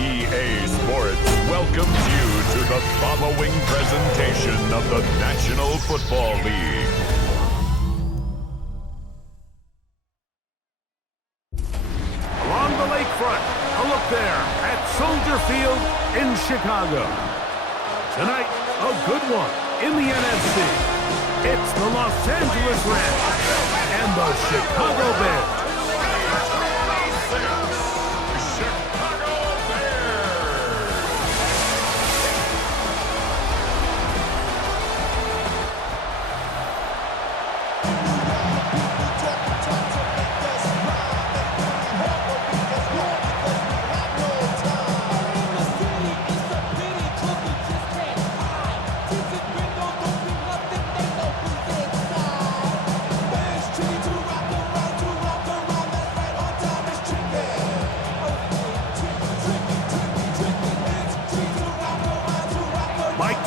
EA Sports welcomes you to the following presentation of the National Football League. Along the lakefront, a look there at Soldier Field in Chicago. Tonight, a good one in the NFC. It's the Los Angeles Rams and the Chicago Bears.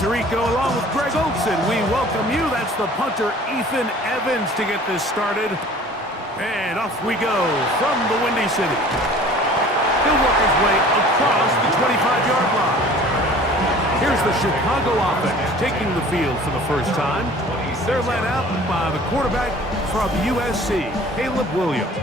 Tirico along with Greg Olson. We welcome you. That's the punter, Ethan Evans, to get this started. And off we go from the Windy City. He'll work his way across the 25-yard line. Here's the Chicago offense taking the field for the first time. They're led out by the quarterback from USC, Caleb Williams.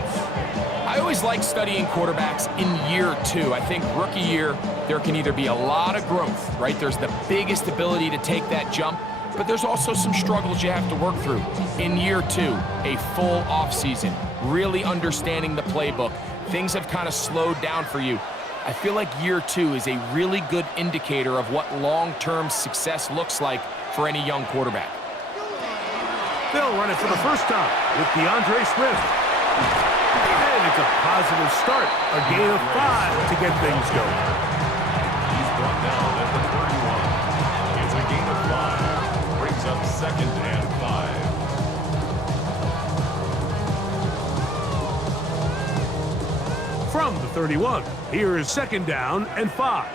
I always like studying quarterbacks in year two. I think rookie year, there can either be a lot of growth, right? There's the biggest ability to take that jump, but there's also some struggles you have to work through. In year two, a full offseason, really understanding the playbook. Things have kind of slowed down for you. I feel like year two is a really good indicator of what long-term success looks like for any young quarterback. They'll run it for the first time with DeAndre Swift. And it's a positive start. A gain of 5 to get things going. He's brought down at the 31. It's a gain of 5. Brings up 2nd and 5. From the 31, here is 2nd down and 5.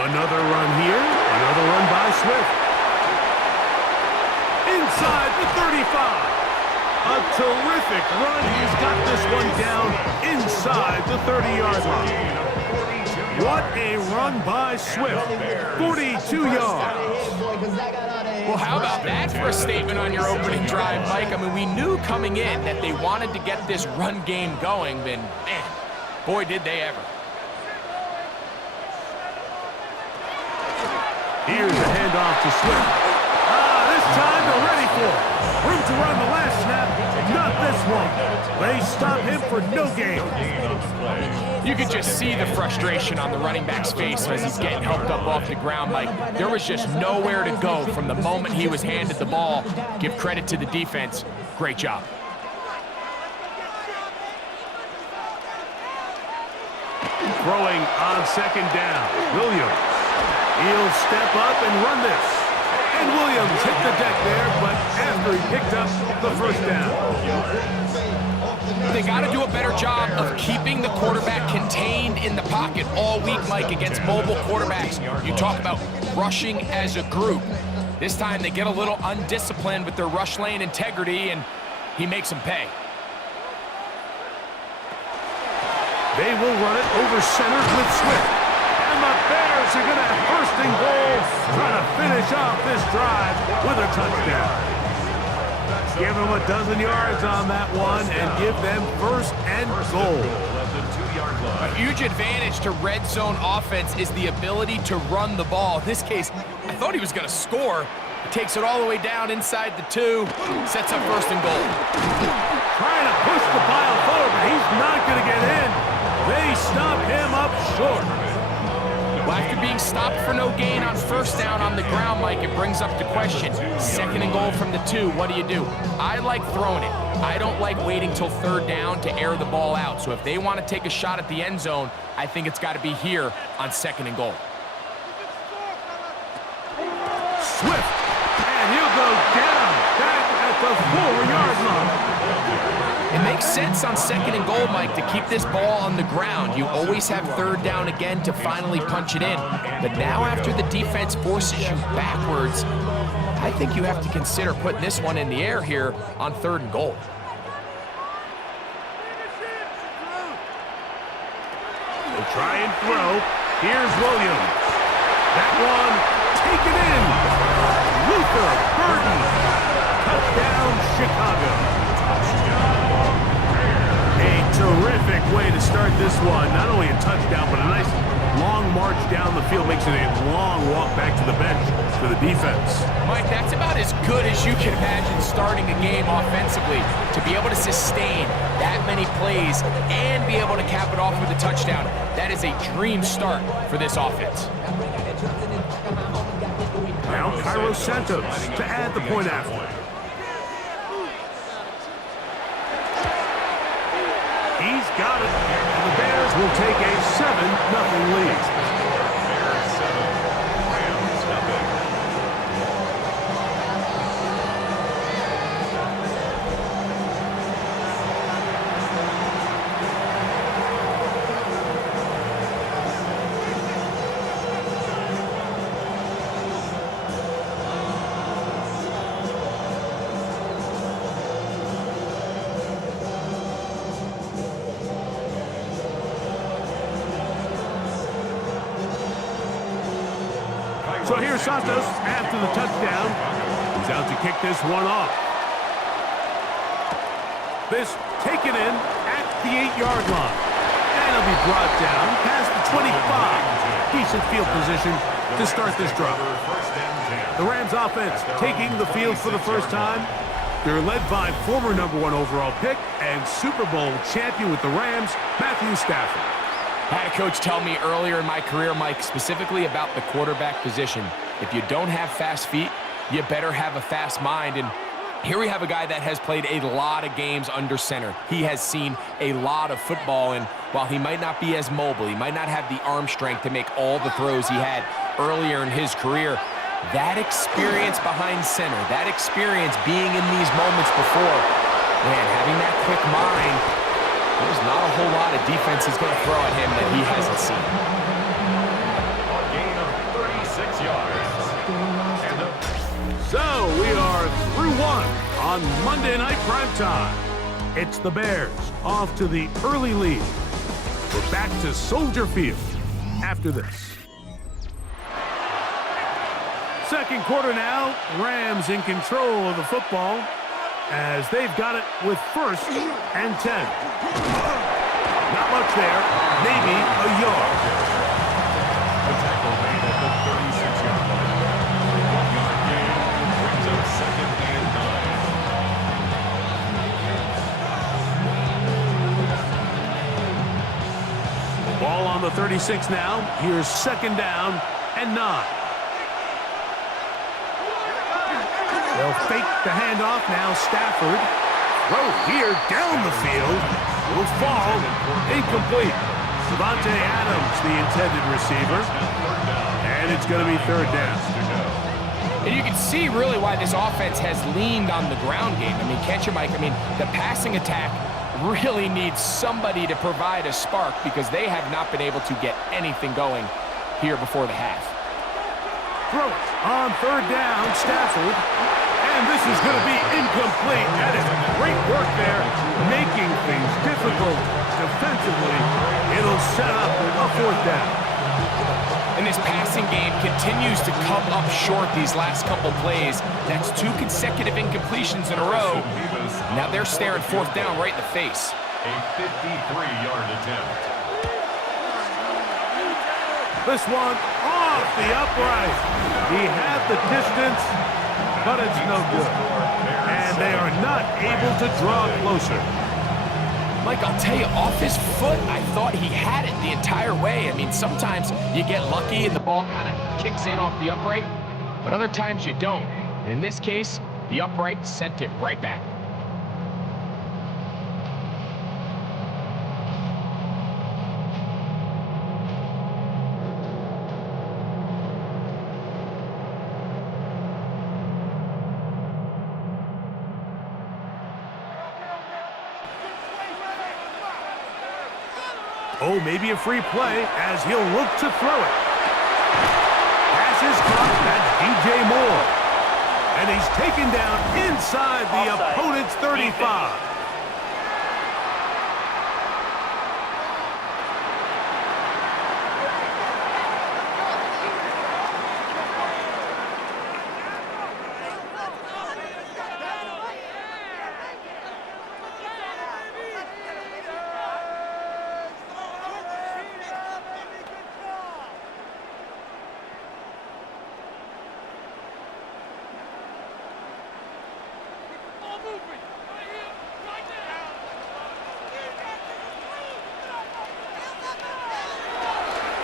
Another run here. Another run by Swift. Inside the 35. A terrific run. He's got this one down inside the 30-yard line. What a run by Swift. 42 yards. Well, how about that for a statement on your opening drive, Mike? I mean, we knew coming in that they wanted to get this run game going, and man, boy, did they ever. Here's a handoff to Swift. This time they're ready for it. Room to run the last snap. Not this one. They stop him for no gain. You could just see the frustration on the running back's face as he's getting helped up off the ground. Like, there was just nowhere to go from the moment he was handed the ball. Give credit to the defense. Great job. Throwing on 2nd down. Williams. He'll step up and run this. And Williams hit the deck there, but after he picked up the first down. They got to do a better job of keeping the quarterback contained in the pocket all week, Mike, against mobile quarterbacks. You talk about rushing as a group. This time they get a little undisciplined with their rush lane integrity, and he makes them pay. They will run it over center with Swift. And the Bears are going to have 1st and goal, trying to finish off this drive with a touchdown. Give them a dozen yards on that one and give them 1st and goal. A huge advantage to red zone offense is the ability to run the ball. In this case, I thought he was going to score. He takes it all the way down inside the 2, sets up 1st and goal. Trying to push the pile forward, but he's not going to get in. They stop him up short. Well, after being stopped for no gain on 1st down on the ground, Mike, it brings up the question. 2nd and goal from the 2, what do? I like throwing it. I don't like waiting till 3rd down to air the ball out. So if they want to take a shot at the end zone, I think it's got to be here on 2nd and goal. Swift, and he'll go down back at the 4-yard line. It makes sense on 2nd and goal, Mike, to keep this ball on the ground. You always have 3rd down again to finally punch it in. But now after the defense forces you backwards, I think you have to consider putting this one in the air here on 3rd and goal. They'll try and throw. Here's Williams. That one taken in. Luther Burden. Touchdown, Chicago. A terrific way to start this one. Not only a touchdown, but a nice long march down the field. Makes it a long walk back to the bench for the defense. Mike, that's about as good as you can imagine starting a game offensively. To be able to sustain that many plays and be able to cap it off with a touchdown, that is a dream start for this offense. Now Cairo Santos to add the point after. He's got it, and the Bears will take a 7-0 lead. So here's Santos after the touchdown. He's out to kick this one off. This taken in at the 8-yard line. And it'll be brought down past the 25. Decent field position to start this drive. The Rams offense taking the field for the first time. They're led by former #1 overall pick and Super Bowl champion with the Rams, Matthew Stafford. I had a coach tell me earlier in my career, Mike, specifically about the quarterback position. If you don't have fast feet, you better have a fast mind. And here we have a guy that has played a lot of games under center. He has seen a lot of football, and while he might not be as mobile, he might not have the arm strength to make all the throws he had earlier in his career, that experience behind center, that experience being in these moments before, man, having that quick mind, there's not a whole lot of defense he's going to throw at him that he hasn't seen. A gain of 36 yards. So we are through one on Monday Night Primetime. It's the Bears off to the early lead. We're back to Soldier Field after this. Second quarter now, Rams in control of the football as they've got it with 1st and 10. Not much there, maybe a yard. The tackle made at the 36-yard line. 1-yard gain brings up 2nd and 9. Ball on the 36 now. Here's 2nd down and 9. They'll fake the handoff. Now Stafford. Throw here down the field. Will fall. Incomplete. Devontae Adams, the intended receiver. And it's going to be 3rd down. And you can see really why this offense has leaned on the ground game. I mean, can't you, Mike? I mean, the passing attack really needs somebody to provide a spark because they have not been able to get anything going here before the half. Throw on 3rd down, Stafford. And this is going to be incomplete. That is great work there, making things difficult defensively. It'll set up a 4th down. And this passing game continues to come up short these last couple plays. That's 2 consecutive incompletions in a row. Now they're staring 4th down right in the face. A 53-yard attempt. This one off the upright. He had the distance, but it's no good. And they are not able to draw closer. Mike, I'll tell you, off his foot, I thought he had it the entire way. I mean, sometimes you get lucky and the ball kind of kicks in off the upright, but other times you don't. And in this case, the upright sent it right back. Oh, maybe a free play as he'll look to throw it. Pass is caught. That's DJ Moore. And he's taken down inside the opponent's 35.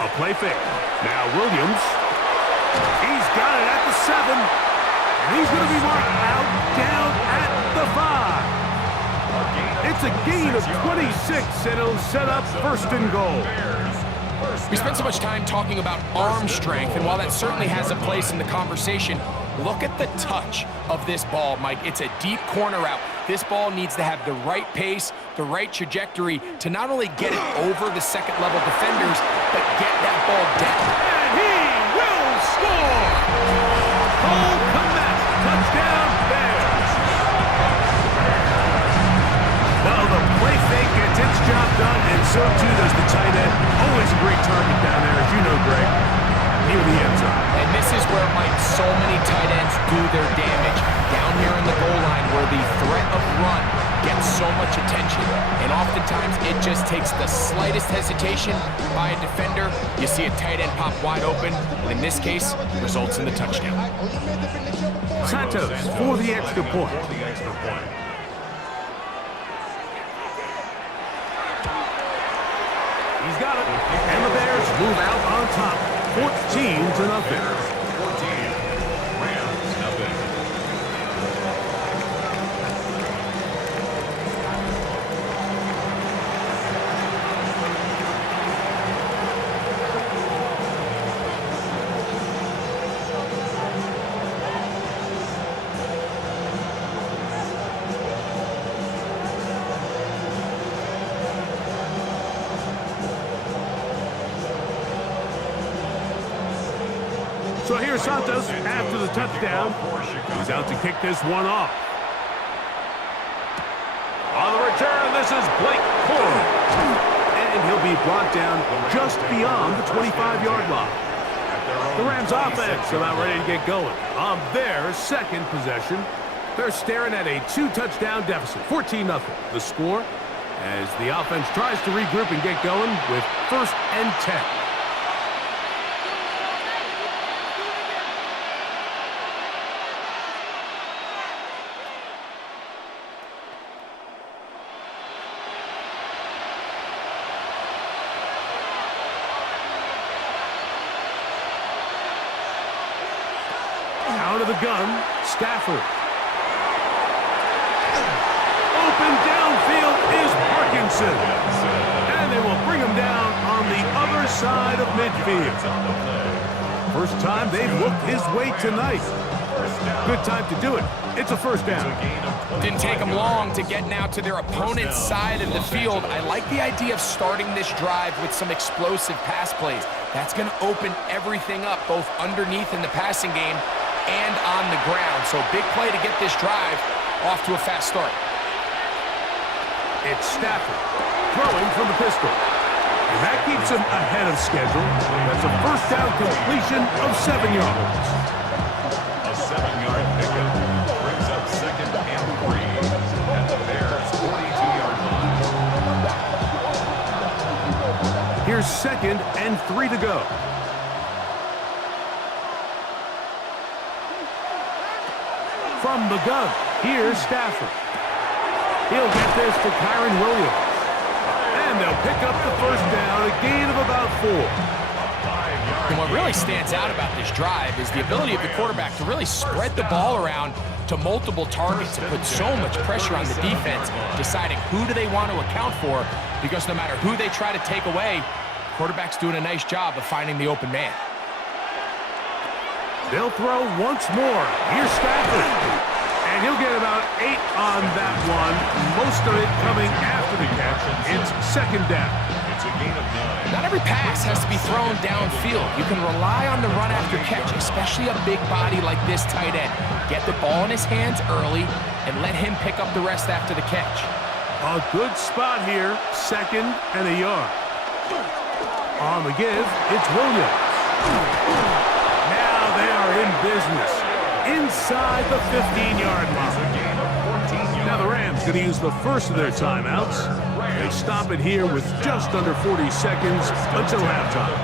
A play fake. Now Williams. He's got it at the 7. And he's going to be marked out down at the 5. It's a gain of 26, and it'll set up first and goal. We spent so much time talking about arm strength, and while that certainly has a place in the conversation, look at the touch of this ball, Mike. It's a deep corner route. This ball needs to have the right pace, the right trajectory to not only get it over the second-level defenders, but get that ball down. And he will score! Cole Kmet, touchdown Bears. Well, the play fake gets its job done, and so too does the tight end. Always a great target down there, as you know, Greg. Near the end zone. And this is where, Mike, so many tight ends do their damage. Down here in the goal line where the threat of run gets so much attention. And oftentimes it just takes the slightest hesitation by a defender. You see a tight end pop wide open, and in this case, results in the touchdown. Santos for the extra point. He's got it. And the Bears move out on top. 14-0. So here's Santos after the touchdown. He's out to kick this one off. On the return, this is Blake Ford. And he'll be brought down just beyond the 25-yard line. The Rams offense about ready to get going. On their second possession, they're staring at a 2-touchdown deficit, 14-0. The score as the offense tries to regroup and get going with 1st and 10. Out of the gun, Stafford. Open downfield is Parkinson. And they will bring him down on the other side of midfield. First time they've looked his way tonight. Good time to do it. It's a first down. Didn't take them long to get now to their opponent's side of the field. I like the idea of starting this drive with some explosive pass plays. That's going to open everything up, both underneath in the passing game and on the ground. So big play to get this drive off to a fast start. It's Stafford throwing from the pistol. And that keeps him ahead of schedule. That's a first down completion of 7 yards. A 7-yard pickup brings up 2nd and 3 at the Bears' 42-yard line. Here's 2nd and 3 to go. from the gun. Here's Stafford. He'll get this to Kyron Williams. And they'll pick up the first down, a gain of about 4. And what really stands out about this drive is the ability of the quarterback to really spread the ball around to multiple targets and put so much pressure on the defense, deciding who do they want to account for, because no matter who they try to take away, quarterback's doing a nice job of finding the open man. They'll throw once more. Here's Stafford. And he'll get about 8 on that one, most of it coming after the catch. It's second down. It's a gain of 9. Not every pass has to be thrown downfield. You can rely on the run after catch, especially a big body like this tight end. Get the ball in his hands early and let him pick up the rest after the catch. A good spot here, second and a yard. On the give, it's Williams. Now they are in business inside the 15-yard line. Now the Rams going to use the first of their timeouts. They stop it here with just under 40 seconds until halftime.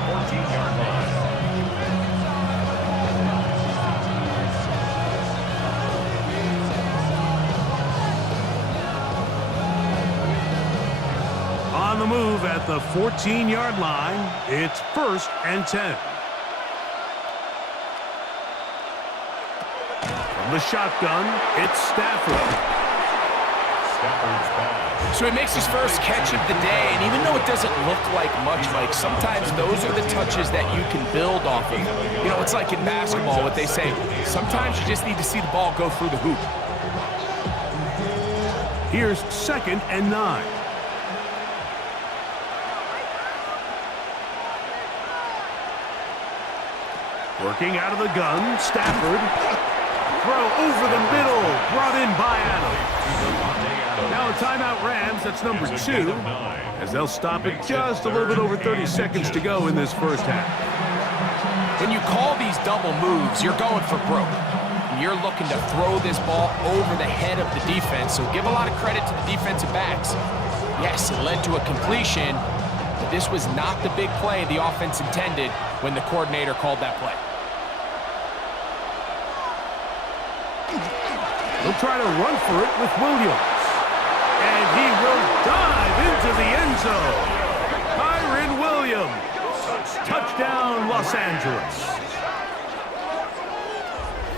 On the move at the 14-yard line, it's 1st and 10. From the shotgun, it's Stafford. So he makes his first catch of the day, and even though it doesn't look like much, Mike, sometimes those are the touches that you can build off of. You know, it's like in basketball, what they say, sometimes you just need to see the ball go through the hoop. Here's 2nd and 9. Working out of the gun, Stafford. Throw over the middle, brought in by Adams. Now a timeout Rams, that's number 2, as they'll stop it just a little bit over 30 seconds to go in this first half. When you call these double moves, you're going for broke. You're looking to throw this ball over the head of the defense, so give a lot of credit to the defensive backs. Yes, it led to a completion, but this was not the big play the offense intended when the coordinator called that play. He'll try to run for it with Williams. And he will dive into the end zone. Kyron Williams. Touchdown, Los Angeles.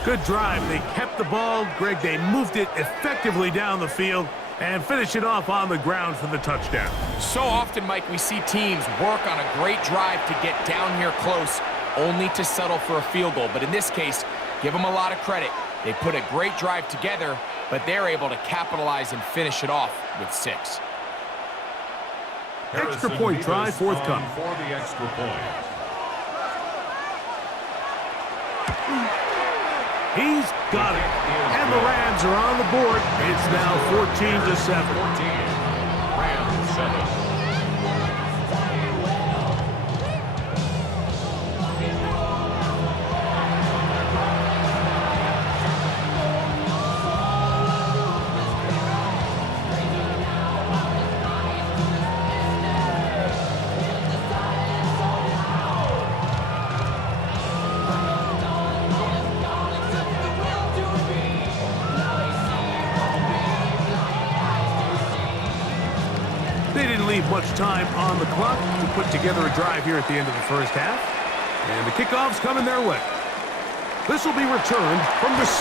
Good drive. They kept the ball. Greg, they moved it effectively down the field and finish it off on the ground for the touchdown. So often, Mike, we see teams work on a great drive to get down here close, only to settle for a field goal. But in this case, give them a lot of credit. They put a great drive together, but they're able to capitalize and finish it off with 6. Extra point try forthcoming. For the extra point. He's got it. And the Rams are on the board. It's now 14-7. 14. Rams 7. They didn't leave much time on the clock to put together a drive here at the end of the first half. And the kickoff's coming their way. This will be returned from the 6.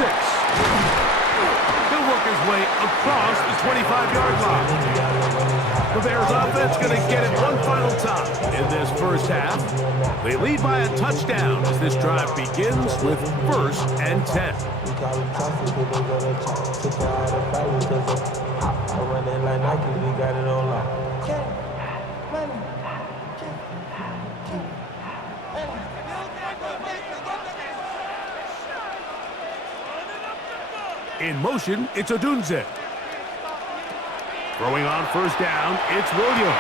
He'll work his way across the 25-yard line. The Bears offense going to get it one final time in this first half. They lead by a touchdown as this drive begins with 1st and 10. In motion, it's Odunze. Throwing on first down, it's Williams.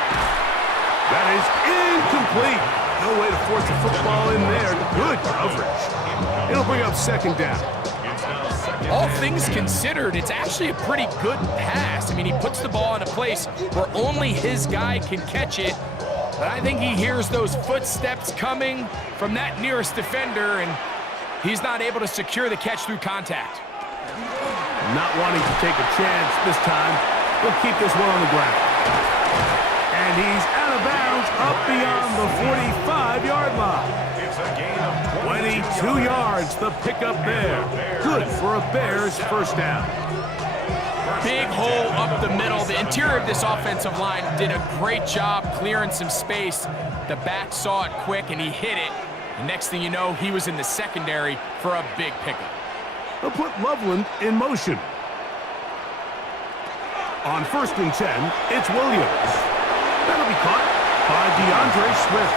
That is incomplete. No way to force the football in there. Good coverage. It'll bring up 2nd down. All things considered, it's actually a pretty good pass. I mean, he puts the ball in a place where only his guy can catch it. But I think he hears those footsteps coming from that nearest defender, and he's not able to secure the catch through contact. Not wanting to take a chance this time. He'll keep this one on the ground. And he's out of bounds up beyond the 45-yard line. It's a gain of 22 yards, the pickup there. Good for a Bears first down. Big hole up the middle. The interior of this offensive line did a great job clearing some space. The back saw it quick, and he hit it. The next thing you know, he was in the secondary for a big pickup. They'll put Loveland in motion. On 1st and 10, it's Williams. That'll be caught by DeAndre Swift.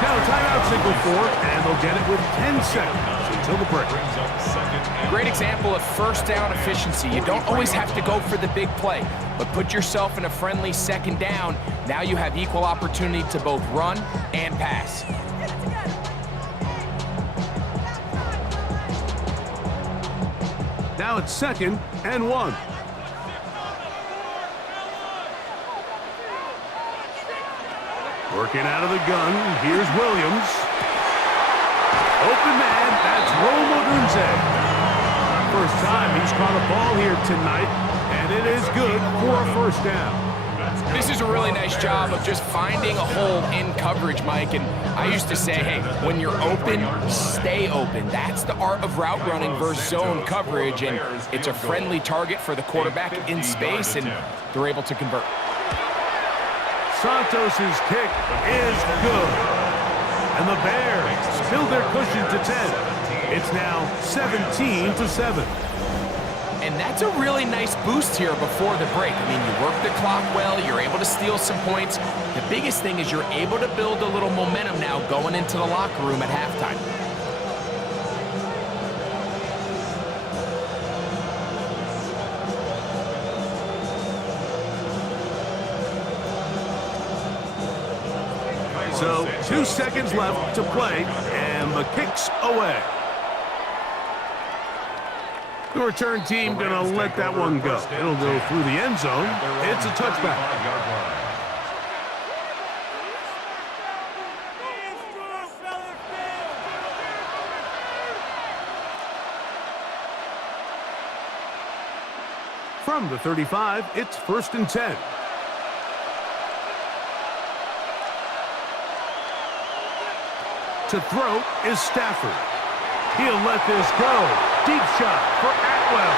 Now a timeout signal for, and they'll get it with 10 seconds until the break. Great example of first down efficiency. You don't always have to go for the big play, but put yourself in a friendly second down. Now you have equal opportunity to both run and pass. Now it's 2nd and 1. Working out of the gun, here's Williams. Open man, that's Roma Dunze. First time he's caught a ball here tonight, and it is good for a first down. This is a really nice job of just finding a hole in coverage, Mike. And I used to say, hey, when you're open, stay open. That's the art of route running versus zone coverage, and it's a friendly target for the quarterback in space, and they're able to convert. Santos' kick is good. And the Bears build their cushion to 10. It's now 17-7. And that's a really nice boost here before the break. I mean, you work the clock well, you're able to steal some points. The biggest thing is you're able to build a little momentum now going into the locker room at halftime. So 2 seconds left to play, and the kick's away. The return team going to let that one go. It'll go through the end zone. It's a touchback. From the 35, it's 1st and 10. To throw is Stafford. He'll let this go. Deep shot for Atwell.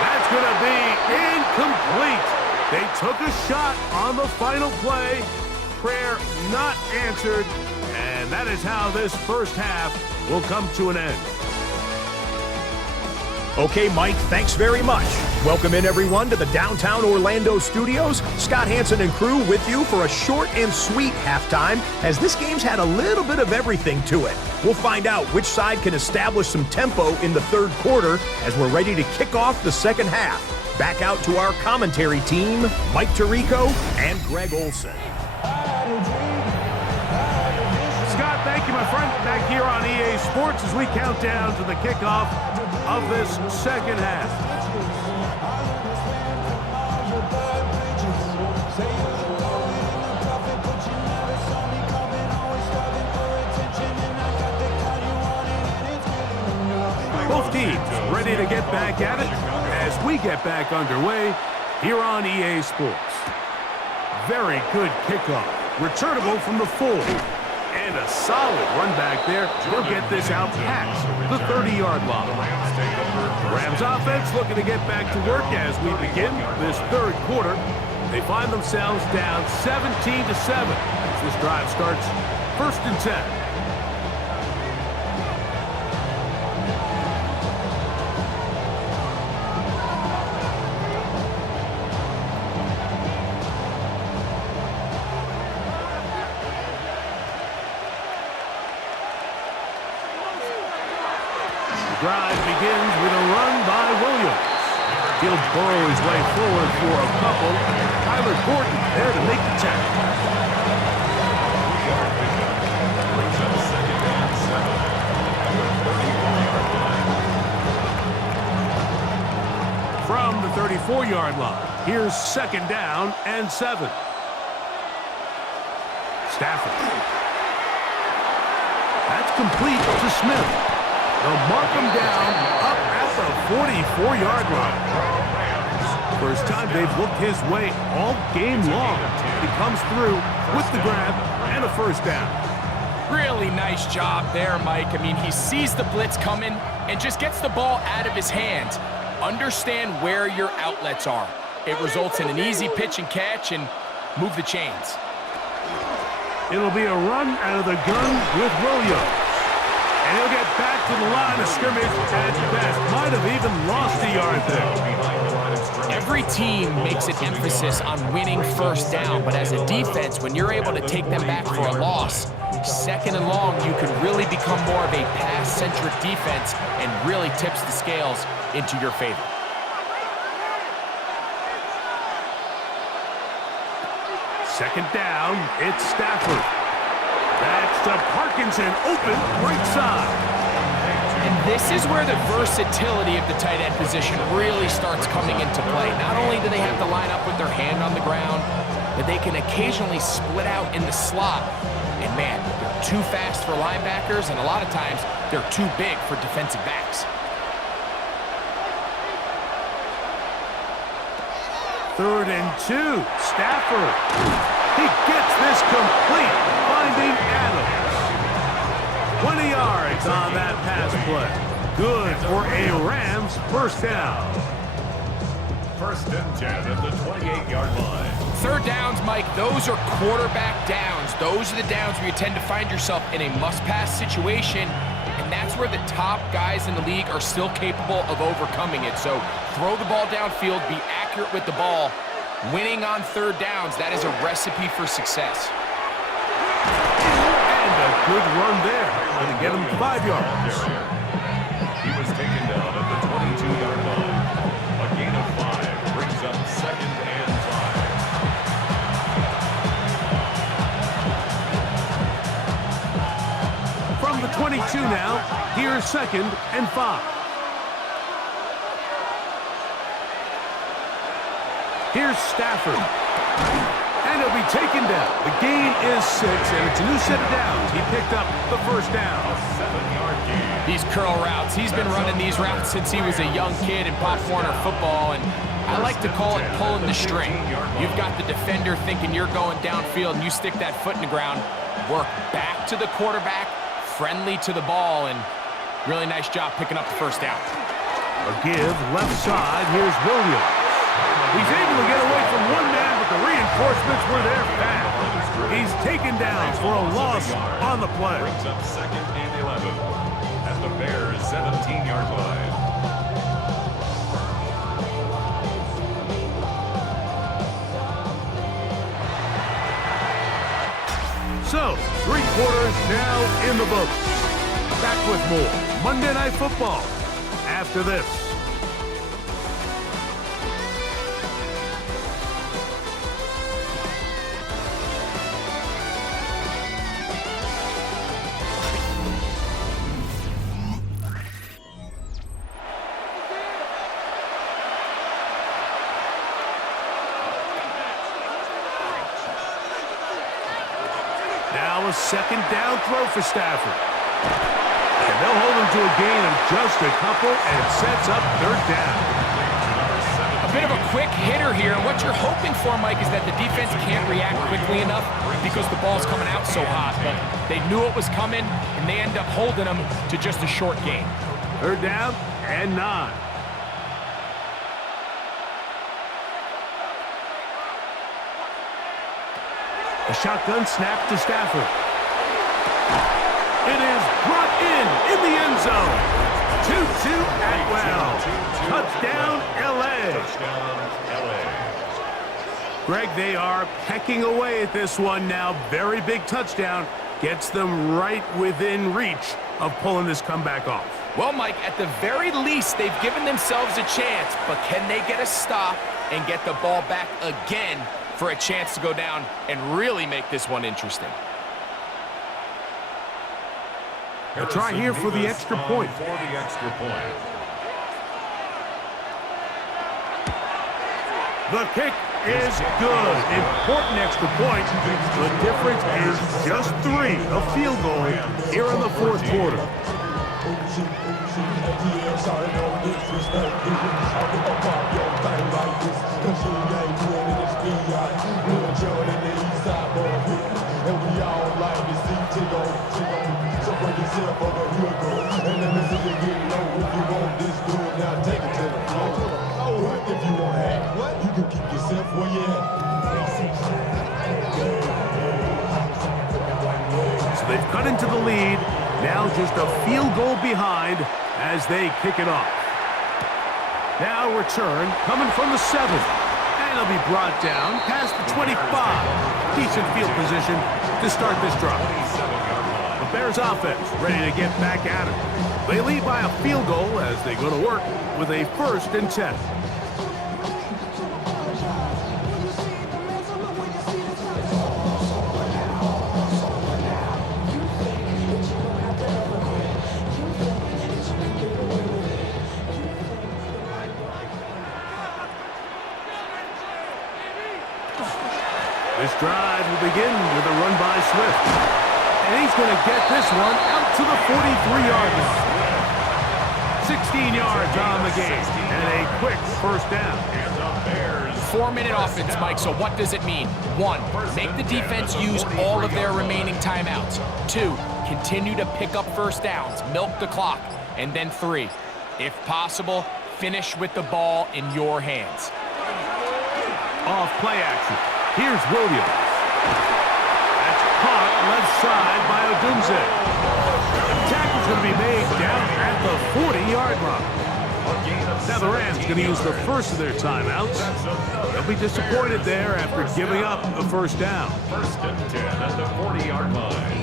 That's going to be incomplete. They took a shot on the final play. Prayer not answered. And that is how this first half will come to an end. Okay, Mike, thanks very much. Welcome in, everyone, to the downtown Orlando studios. Scott Hansen and crew with you for a short and sweet halftime, as this game's had a little bit of everything to it. We'll find out which side can establish some tempo in the third quarter as we're ready to kick off the second half. Back out to our commentary team, Mike Tirico and Greg Olson. Scott, thank you, my friend. Back here on EA Sports as we count down to the kickoff of this second half. Both teams ready to get back at it as we get back underway here on EA Sports. Very good kickoff. Returnable from the 4. And a solid run back there. We'll get this out past the 30-yard line. Rams offense looking to get back to work as we begin this third quarter. They find themselves down 17-7 as this drive starts 1st and 10. Drive begins with a run by Williams. He'll burrow his way forward for a couple. Tyler Gordon there to make the tackle. From the 34-yard line, here's 2nd down and 7. Stafford. That's complete to Smith. They'll mark him down up at the 44-yard line. First time they've looked his way all game long. He comes through with the grab and a first down. Really nice job there, Mike. I mean, he sees the blitz coming and just gets the ball out of his hands. Understand where your outlets are. It results in an easy pitch and catch and move the chains. It'll be a run out of the gun with Williams. And he'll get back to the line of scrimmage at best. Might have even lost a yard there. Every team makes an emphasis on winning first down, but as a defense, when you're able to take them back for a loss, second and long, you can really become more of a pass-centric defense and really tips the scales into your favor. Second down, it's Stafford. That's to Parkinson, open right side. And this is where the versatility of the tight end position really starts coming into play. Not only do they have to line up with their hand on the ground, but they can occasionally split out in the slot. And man, they're too fast for linebackers, and a lot of times they're too big for defensive backs. Third and 2, Stafford. He gets this complete, finding Adams. 20 yards on that pass play. Good for a Rams first down. First and 10 at the 28-yard line. Third downs, Mike, those are quarterback downs. Those are the downs where you tend to find yourself in a must-pass situation, and that's where the top guys in the league are still capable of overcoming it. So throw the ball downfield, be accurate with the ball. Winning on third downs, that is a recipe for success. And a good run there. Going to get him 5 yards. He was taken down at the 22-yard line. A gain of 5 brings up second and 5. From the 22 now, here's second and 5. Here's Stafford. And he'll be taken down. The gain is 6, and it's a new set of downs. He picked up the first down. A 7-yard gain. These curl routes, he's been running these routes since he was a young kid in Pop Warner football, and I like to call it pulling the string. You've got the defender thinking you're going downfield, and you stick that foot in the ground, work back to the quarterback, friendly to the ball, and really nice job picking up the first down. A give left side. Here's Williams. He's able to get away from one man, but the reinforcements were there fast. He's taken down for a loss on the play. Brings up second and 11 at the Bears' 17-yard line. So, 3 quarters now in the books. Back with more Monday Night Football after this. Now a second down throw for Stafford. And they'll hold him to a gain of just a couple, and it sets up third down. A bit of a quick hitter here. What you're hoping for, Mike, is that the defense can't react quickly enough because the ball's coming out so hot. But they knew it was coming, and they end up holding him to just a short gain. Third down and 9. A shotgun snap to Stafford. It is brought in the end zone. 2-2 Atwell. Touchdown, L.A. Touchdown, L.A. Greg, they are pecking away at this one now. Very big touchdown. Gets them right within reach of pulling this comeback off. Well, Mike, at the very least, they've given themselves a chance, but can they get a stop and get the ball back again for a chance to go down and really make this one interesting? A try here for the extra point. For the extra point. The kick is good. Important extra point. The difference is just 3, a field goal here in the fourth quarter. So they've cut into the lead. Now just a field goal behind as they kick it off. Now return coming from the 7. And it'll be brought down past the 25. Decent field position to start this drive. The Bears offense ready to get back at it. They lead by a field goal as they go to work with a 1st and 10. This drive will begin with a run by Swift. And he's going to get this one out to the 43-yard line. 16 yards on the game and a quick 1st down. 4-minute offense, Mike, so what does it mean? 1, make the defense use all of their remaining timeouts. 2, continue to pick up 1st downs, milk the clock. And then 3, if possible, finish with the ball in your hands. Off play action. Here's Williams. That's caught left side by Odunze. The tackle's going to be made down at the 40-yard line. Now the Rams going to use the first of their timeouts. They'll be disappointed there after giving up the 1st down. 1st and 10 at the 40-yard line.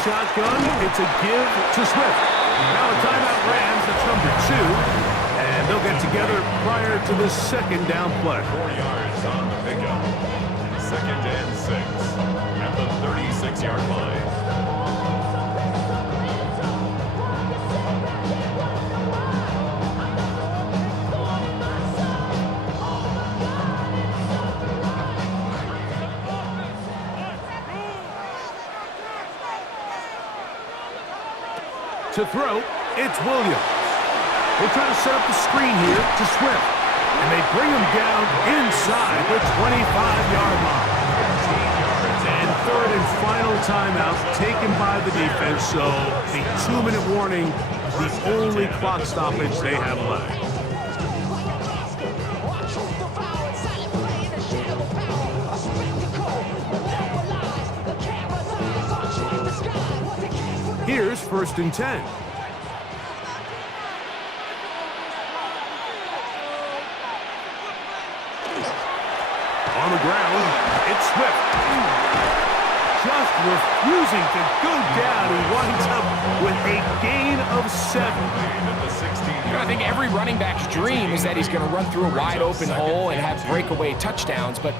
Shotgun, it's a give to Swift. Now a timeout Rams, that's number 2. And they'll get together prior to the 2nd down play. 4 yards on the pickup. 2nd and 6 at the 36-yard line. To throw, it's Williams. They're trying to set up the screen here to Swift. And they bring him down inside the 25-yard line. And 3rd and final timeout taken by the defense. So the 2-minute warning, the only clock stoppage they have left. Here's 1st and 10. On the ground, it's Swift. Just refusing to go down. He winds up with a gain of 7. I think every running back's dream is that he's going to run through a wide open hole and have breakaway touchdowns, but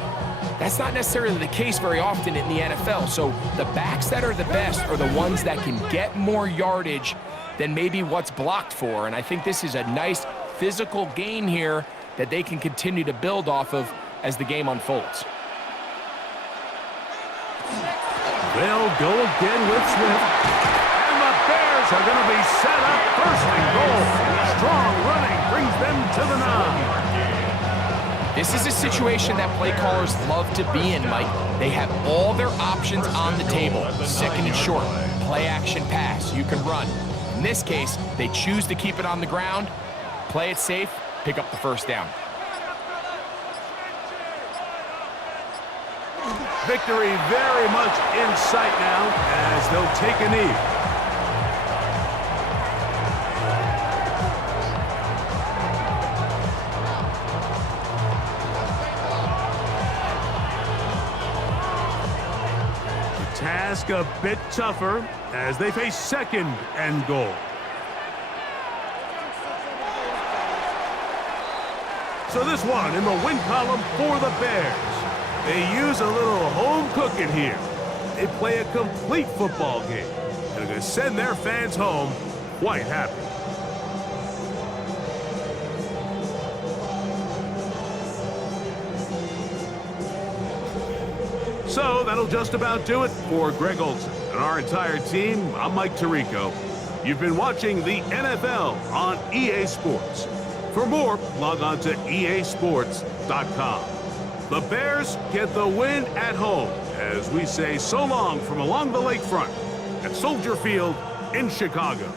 that's not necessarily the case very often in the NFL. So the backs that are the best are the ones that can get more yardage than maybe what's blocked for. And I think this is a nice physical gain here that they can continue to build off of as the game unfolds. They'll go again with Swift. And the Bears are going to be set up 1st and goal. Strong running brings them to the 9. This is a situation that play callers love to be in, Mike. They have all their options on the table. 2nd and short, play action pass, you can run. In this case, they choose to keep it on the ground, play it safe, pick up the 1st down. Victory very much in sight now as they'll take a knee. Task a bit tougher as they face 2nd and goal. So this one in the win column for the Bears. They use a little home cooking here. They play a complete football game. They're going to send their fans home quite happy. So that'll just about do it for Greg Olson and our entire team. I'm Mike Tirico. You've been watching the NFL on EA Sports. For more, log on to easports.com. The Bears get the win at home as we say so long from along the lakefront at Soldier Field in Chicago.